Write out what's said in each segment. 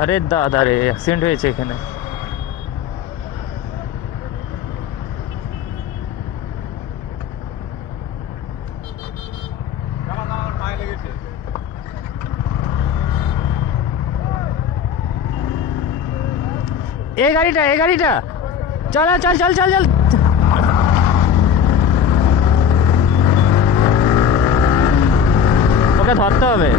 আরে দাদা রে, অ্যাক্সিডেন্ট হয়েছে এখানে। এই গাড়িটা চল চল চল চল চল। ওকে ধরতে হবে।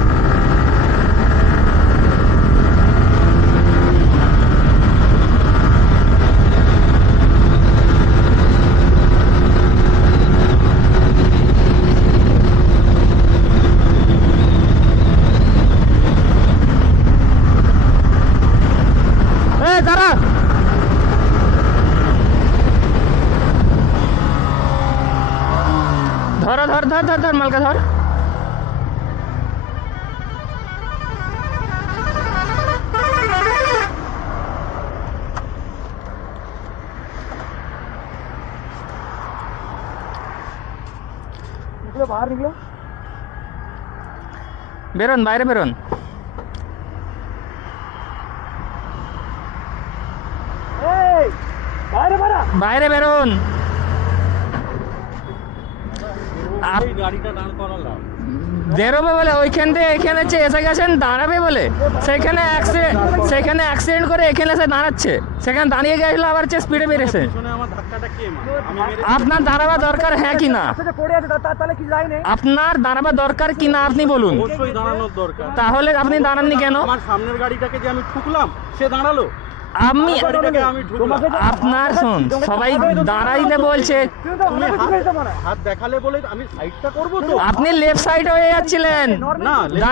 দাঁড়া, ধর ধর ধর ধর ধর মালকা ধর। बाहर निकलो, বেরোন, বাইরে বেরোন। বাইরে বেরোন। বেরোবে বলে ওইখান থেকে এখানে এসে গেছেন, দাঁড়াবে বলে সেখানে অ্যাক্সিডেন্ট করে এখানে এসে দাঁড়াচ্ছে। সেখানে দাঁড়িয়ে গেছিল, আবার স্পিডে বেরিয়েছে। আপনার দাঁড়াবার দরকার হ্যাঁ কি না? আপনার দাঁড়াবার দরকার কি না আপনি বলুন। তাহলে আপনি দাঁড়াননি কেন? আমার সামনের গাড়িটাকে যে আমি ঠুকলাম, সে দাঁড়ালো। আমি আপনার শুন, সবাই দাঁড়াইতে বলছে, হাত দেখালে বলে আমি সাইডটা করবো তো। আপনি লেফট সাইড হয়ে যাচ্ছিলেন। না,